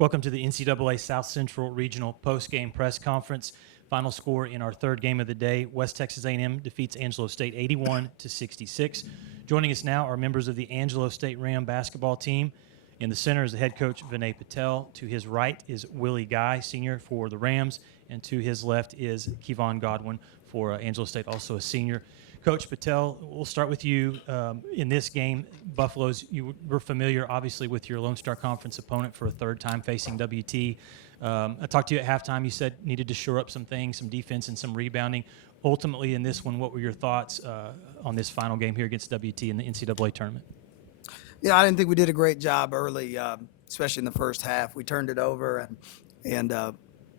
Welcome to the NCAA South Central Regional Postgame Press Conference. Final score in our third game of the day, West Texas A&M defeats Angelo State 81-66. Joining us now are members of the Angelo State Ram basketball team. In the center is the head coach, Vinay Patel. To his right is Willie Guy, senior for the Rams. And to his left is Kevon Godwin for Angelo State, also a senior. Coach Patel, we'll start with you. In this game, Buffaloes, you were familiar, obviously, with your Lone Star Conference opponent for a third time facing WT. I talked to you at halftime. You said needed to shore up some things, some defense and some rebounding. Ultimately, in this one, what were your thoughts on this final game here against WT in the NCAA tournament? Yeah, I didn't think we did a great job early, especially in the first half. We turned it over, and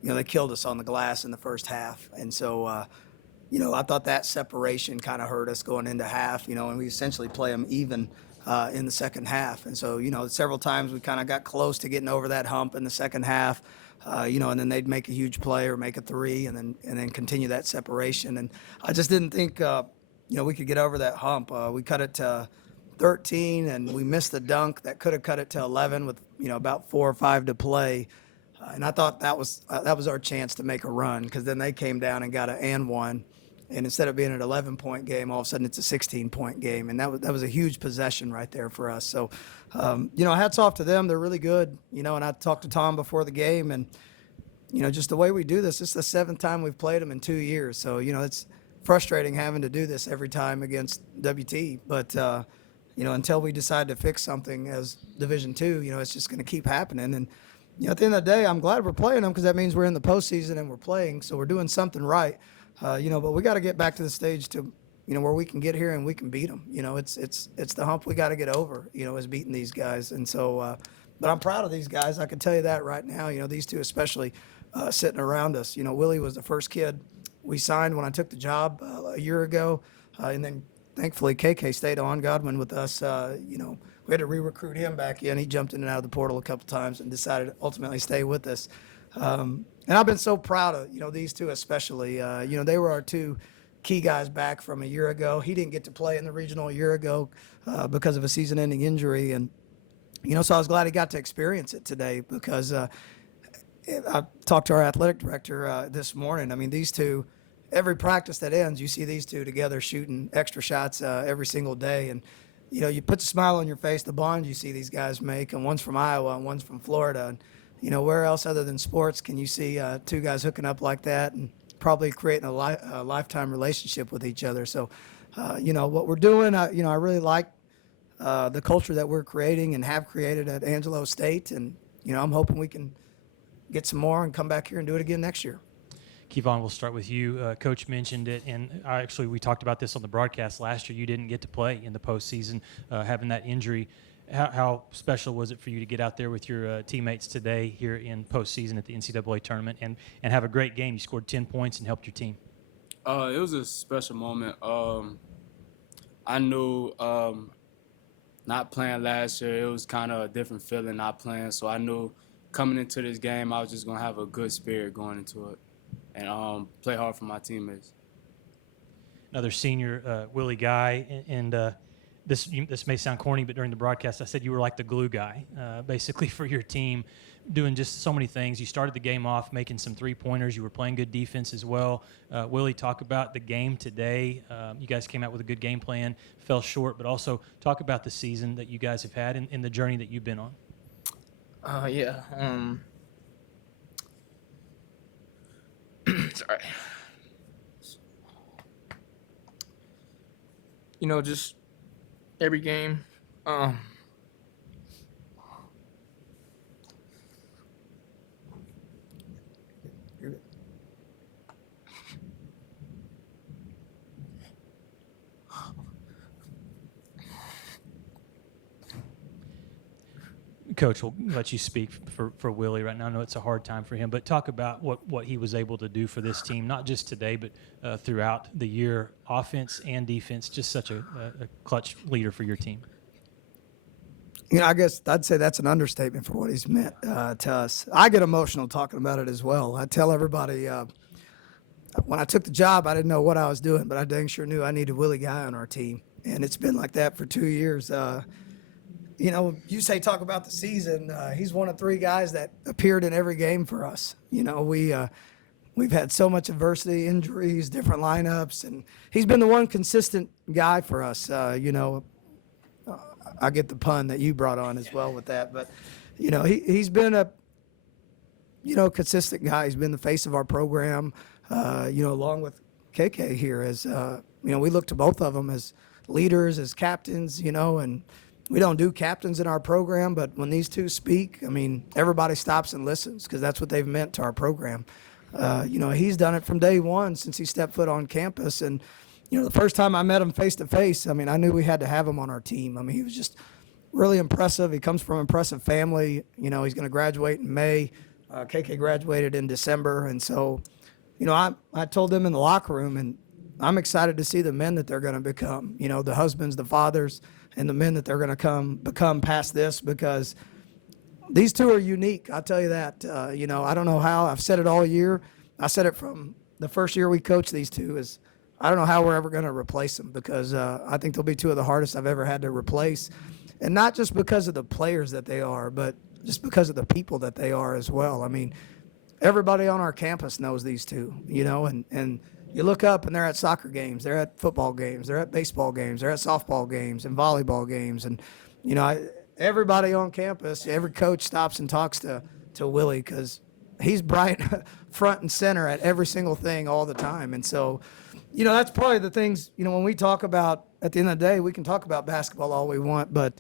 they killed us on the glass in the first half. And so, I thought that separation kind of hurt us going into half, and we essentially play them even in the second half. And so, several times we kind of got close to getting over that hump in the second half, and then they'd make a huge play or make a three and then continue that separation. And I just didn't think, we could get over that hump. We cut it to 13, and we missed the dunk that could have cut it to 11 with, about 4 or 5 to play. And I thought that was our chance to make a run, because then they came down and got an and one. And instead of being an 11-point game, all of a sudden it's a 16-point game. And that was a huge possession right there for us. So, hats off to them. They're really good. And I talked to Tom before the game, and, just the way we do this, it's the 7th time we've played them in 2 years. So, it's frustrating having to do this every time against WT. But, until we decide to fix something as Division II, it's just going to keep happening. And, at the end of the day, I'm glad we're playing them, because that means we're in the postseason and we're playing. So we're doing something right. But we got to get back to the stage to, where we can get here and we can beat them. It's the hump we got to get over, is beating these guys. And so, but I'm proud of these guys. I can tell you that right now. These two especially sitting around us. Willie was the first kid we signed when I took the job a year ago, and then thankfully KK stayed on, Godwin, with us. We had to re-recruit him back in. He jumped in and out of the portal a couple times and decided to ultimately stay with us. And I've been so proud of, these two especially. They were our two key guys back from a year ago. He didn't get to play in the regional a year ago because of a season-ending injury. And, so I was glad he got to experience it today, because I talked to our athletic director this morning. I mean, these two, every practice that ends, you see these two together shooting extra shots every single day. And, you put a smile on your face, the bond you see these guys make, and one's from Iowa and one's from Florida. And, where else other than sports can you see two guys hooking up like that and probably creating a lifetime relationship with each other? So, what we're doing, I really like the culture that we're creating and have created at Angelo State. And, I'm hoping we can get some more and come back here and do it again next year. Kevon, we'll start with you. Coach mentioned it, and we talked about this on the broadcast last year. You didn't get to play in the postseason, having that injury. How special was it for you to get out there with your teammates today here in postseason at the NCAA tournament and have a great game? You scored 10 points and helped your team. It was a special moment. I knew not playing last year, it was kind of a different feeling not playing. So I knew coming into this game, I was just going to have a good spirit going into it and play hard for my teammates. Another senior, Willie Guy, and this may sound corny, but during the broadcast I said you were like the glue guy, basically, for your team, doing just so many things. You started the game off making some three-pointers. You were playing good defense as well. Willie, talk about the game today. You guys came out with a good game plan, fell short, but also talk about the season that you guys have had and the journey that you've been on. Sorry. Just every game. Coach, we'll let you speak for Willie right now. I know it's a hard time for him, but talk about what he was able to do for this team, not just today, but throughout the year, offense and defense, just such a clutch leader for your team. I guess I'd say that's an understatement for what he's meant to us. I get emotional talking about it as well. I tell everybody when I took the job, I didn't know what I was doing, but I dang sure knew I needed Willie Guy on our team. And it's been like that for 2 years. You say talk about the season. He's one of 3 guys that appeared in every game for us. We've had so much adversity, injuries, different lineups, and he's been the one consistent guy for us. I get the pun that you brought on as well with that, but he's been a consistent guy. He's been the face of our program. Along with KK here, as we look to both of them as leaders, as captains. And we don't do captains in our program, but when these 2 speak, everybody stops and listens because that's what they've meant to our program. He's done it from day one since he stepped foot on campus. And, the first time I met him face to face, I knew we had to have him on our team. He was just really impressive. He comes from an impressive family. He's going to graduate in May. KK graduated in December. And so, I told them in the locker room, and I'm excited to see the men that they're going to become, the husbands, the fathers, and the men that they're going to become past this, because these 2 are unique. I'll tell you that. I don't know how. I've said it all year. I said it from the first year we coached these 2 is I don't know how we're ever going to replace them, because I think they'll be 2 of the hardest I've ever had to replace. And not just because of the players that they are, but just because of the people that they are as well. Everybody on our campus knows these 2, and you look up and they're at soccer games, they're at football games, they're at baseball games, they're at softball games and volleyball games. And, everybody on campus, every coach stops and talks to Willie because he's bright front and center at every single thing all the time. And so, that's probably the things, when we talk about, at the end of the day, we can talk about basketball all we want, but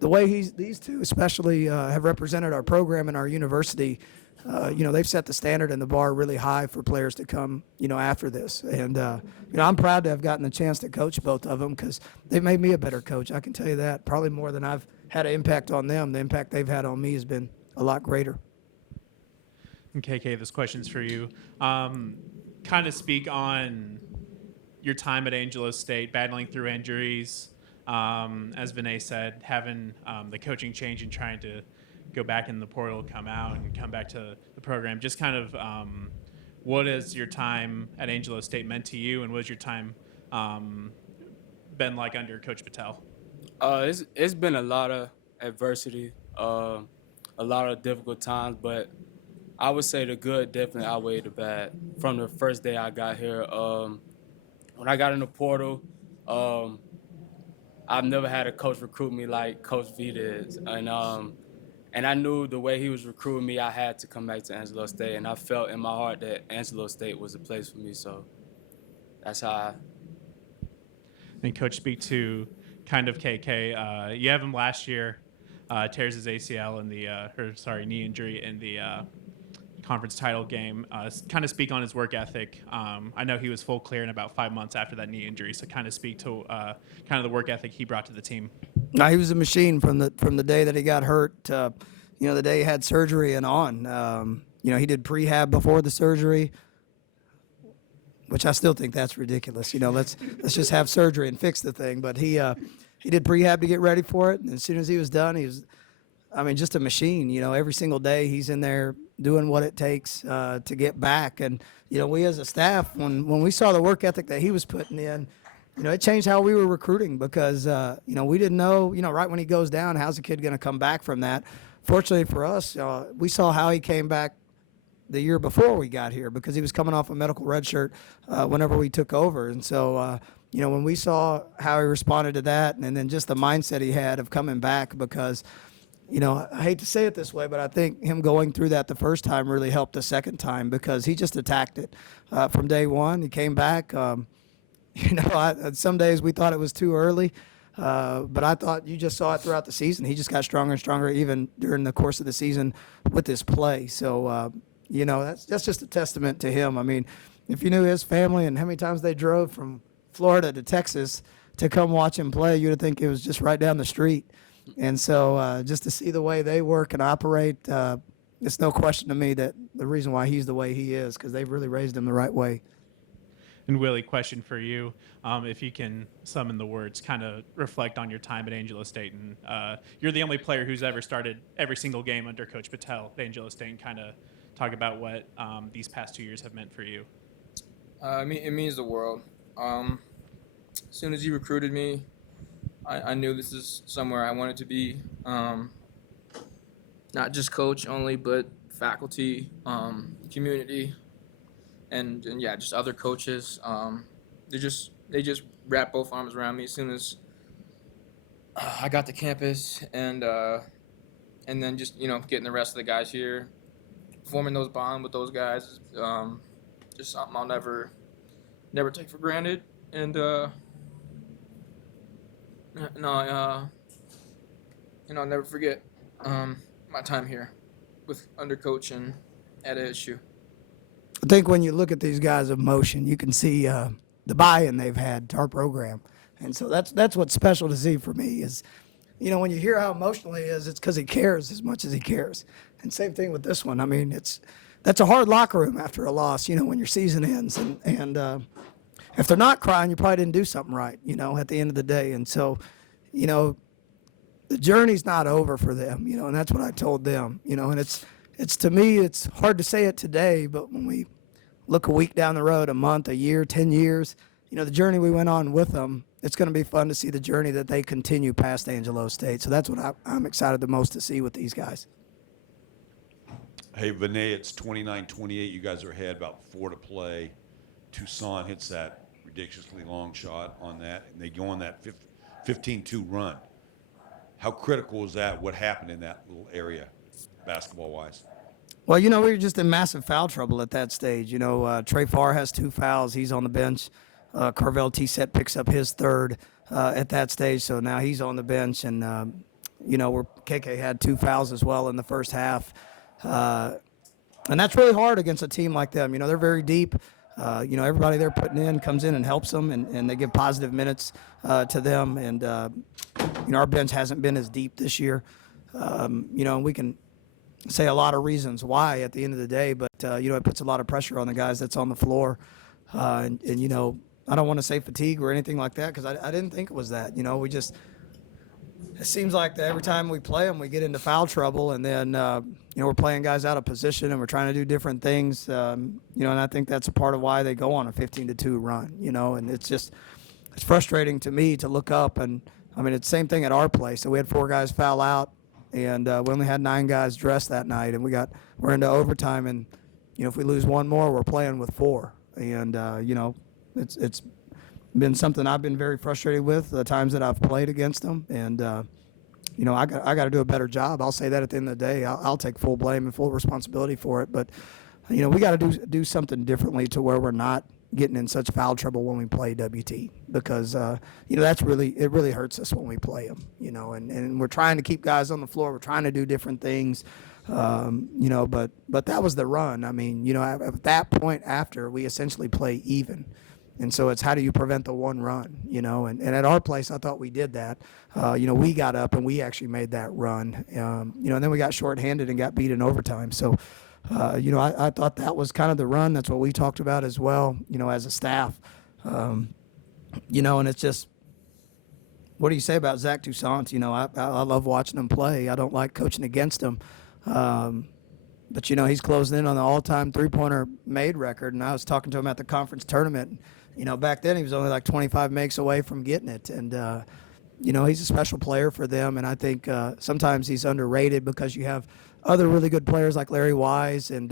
the way these 2 especially have represented our program and our university, they've set the standard and the bar really high for players to come, after this. And, I'm proud to have gotten the chance to coach both of them because they've made me a better coach. I can tell you that, probably more than I've had an impact on them. The impact they've had on me has been a lot greater. And KK, this question's for you. Kind of speak on your time at Angelo State, battling through injuries, as Vinay said, having the coaching change and trying to go back in the portal, come out, and come back to the program. Just kind of what has your time at Angelo State meant to you, and what has your time been like under Coach Patel? It's been a lot of adversity, a lot of difficult times, but I would say the good definitely outweighed the bad. From the first day I got here, when I got in the portal, I've never had a coach recruit me like Coach V did. And I knew the way he was recruiting me, I had to come back to Angelo State. And I felt in my heart that Angelo State was the place for me. So that's how And Coach, speak to kind of KK. You have him last year, tears his ACL in the, knee injury in the conference title game. Kind of speak on his work ethic. I know he was full clear in about 5 months after that knee injury. So kind of speak to kind of the work ethic he brought to the team. No, he was a machine from the day that he got hurt. The day he had surgery and on. He did prehab before the surgery, which I still think that's ridiculous. Let's just have surgery and fix the thing. But he did prehab to get ready for it. And as soon as he was done, he was, just a machine. Every single day he's in there doing what it takes to get back. And, we as a staff, when we saw the work ethic that he was putting in, it changed how we were recruiting because, we didn't know, right when he goes down, how's the kid going to come back from that? Fortunately for us, we saw how he came back the year before we got here because he was coming off a medical red shirt whenever we took over. And so, when we saw how he responded to that and then just the mindset he had of coming back because, I hate to say it this way, but I think him going through that the first time really helped the second time because he just attacked it from day one. He came back. Some days we thought it was too early, but I thought you just saw it throughout the season. He just got stronger and stronger even during the course of the season with his play. So, that's just a testament to him. If you knew his family and how many times they drove from Florida to Texas to come watch him play, you'd think it was just right down the street. And so just to see the way they work and operate, it's no question to me that the reason why he's the way he is because they've really raised him the right way. And Willie, question for you. If you can summon the words, kind of reflect on your time at Angelo State. And you're the only player who's ever started every single game under Coach Patel at Angelo State, and kind of talk about what these past 2 years have meant for you. It means the world. As soon as you recruited me, I knew this is somewhere I wanted to be. Not just coach only, but faculty, community, and yeah, just other coaches. They just wrapped both arms around me as soon as I got to campus, and then just getting the rest of the guys here, forming those bonds with those guys, just something I'll never take for granted, and I'll never forget my time here with under coach and at ASU. I think when you look at these guys of motion, you can see the buy-in they've had to our program, and so that's what's special to see for me is, when you hear how emotional he is, it's because he cares as much as he cares. And same thing with this one. I mean, that's a hard locker room after a loss, when your season ends, and if they're not crying, you probably didn't do something right, at the end of the day. And so, the journey's not over for them, and that's what I told them, and it's to me, it's hard to say it today, but when we look a week down the road, a month, a year, 10 years, the journey we went on with them, it's going to be fun to see the journey that they continue past Angelo State. So that's what I'm excited the most to see with these guys. Hey, Vinay, it's 29-28. You guys are ahead, about 4 to play. Tucson hits that ridiculously long shot on that, and they go on that 15-2 run. How critical is that? What happened in that little area, basketball-wise? Well, we were just in massive foul trouble at that stage. Trey Farr has 2 fouls. He's on the bench. Carvel T-Set picks up his 3rd at that stage, so now he's on the bench. And, where KK had 2 fouls as well in the first half. And that's really hard against a team like them. They're very deep. Everybody they're putting in comes in and helps them, and they give positive minutes to them. And, our bench hasn't been as deep this year. And we can say a lot of reasons why at the end of the day, but, it puts a lot of pressure on the guys that's on the floor. And I don't want to say fatigue or anything like that because I didn't think it was that. It seems like that every time we play them, we get into foul trouble, and then, we're playing guys out of position and we're trying to do different things, and I think that's a part of why they go on a 15-2 run, and it's frustrating to me to look up, and, I mean, it's the same thing at our place. So we had 4 guys foul out, and we only had 9 guys dressed that night, and we're into overtime, and, if we lose one more, we're playing with 4, and, it's been something I've been very frustrated with the times that I've played against them, and I got to do a better job. I'll say that at the end of the day. I'll take full blame and full responsibility for it, but we got to do something differently to where we're not getting in such foul trouble when we play WT, because it really hurts us when we play them, and we're trying to keep guys on the floor. We're trying to do different things. But that was the run. I mean, at that point after, we essentially play even. And so it's how do you prevent the one run, and at our place, I thought we did that. We got up and we actually made that run, and then we got shorthanded and got beat in overtime. So, I thought that was kind of the run. That's what we talked about as well, as a staff, and it's just, what do you say about Zach Toussaint? I love watching him play. I don't like coaching against him. But, he's closing in on the all-time three-pointer made record, and I was talking to him at the conference tournament. Back then he was only like 25 makes away from getting it. And, he's a special player for them, and I think sometimes he's underrated because you have other really good players like Larry Wise and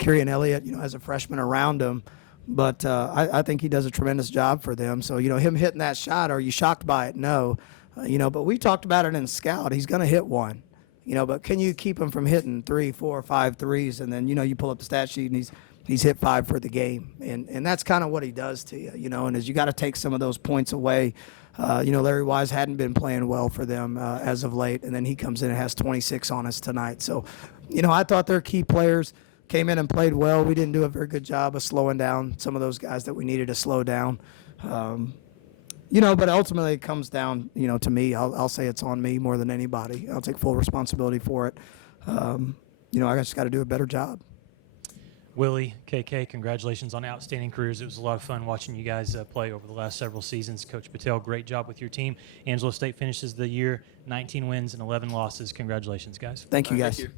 Kyrian Elliott, as a freshman around him. But I think he does a tremendous job for them. So, him hitting that shot, are you shocked by it? No. But we talked about it in scout. He's going to hit one. But can you keep him from hitting 3, 4, 5 threes? And then, you pull up the stat sheet and he's hit 5 for the game. And that's kind of what he does to you, and as you got to take some of those points away. Larry Wise hadn't been playing well for them as of late. And then he comes in and has 26 on us tonight. So, I thought their key players came in and played well. We didn't do a very good job of slowing down some of those guys that we needed to slow down. But ultimately it comes down, to me. I'll say it's on me more than anybody. I'll take full responsibility for it. I just got to do a better job. Willie, KK, congratulations on outstanding careers. It was a lot of fun watching you guys play over the last several seasons. Coach Patel, great job with your team. Angelo State finishes the year 19 wins and 11 losses. Congratulations, guys. Thank you, guys. Thank you.